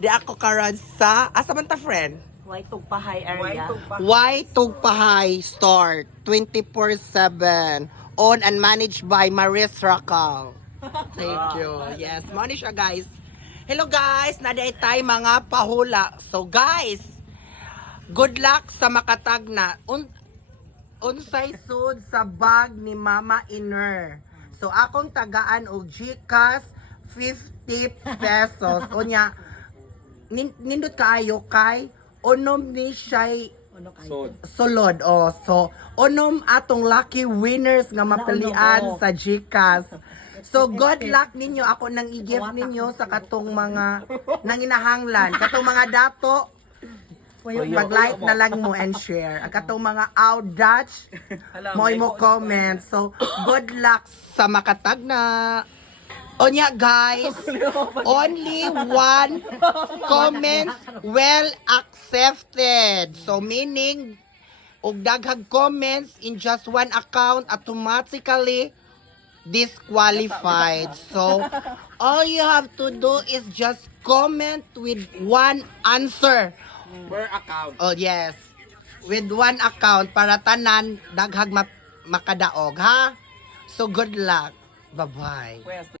Di ako karon sa asa man ta friend? White Tugpahay area. Y Tugpahay store 24/7 owned and managed by Maris Racal. Thank you. Yes, money siya guys. Hello guys, naday tayo mga pahula. So guys, good luck sa makatag na. Unsay sud sa bag ni Mama Iner. So akong tagaan og GCash 50 pesos. Unya nindot kaayo kay onom ni siya'y sulod. Oh, so onom atong lucky winners nga mapilian sa GCash. So good luck ninyo. Ako nang i-give ninyo sa katong mga nanginahanglan. Katong mga dato, mag-like na lang mo and share. Ang katong mga Dutch, mo comment. So good luck sa makatag na. Onya guys, only one comment well accepted. So meaning, og daghang comments in just one account automatically disqualified. So all you have to do is just comment with one answer. Per account. Oh yes, with one account para tanan daghang makadaog ha. So good luck. Bye-bye.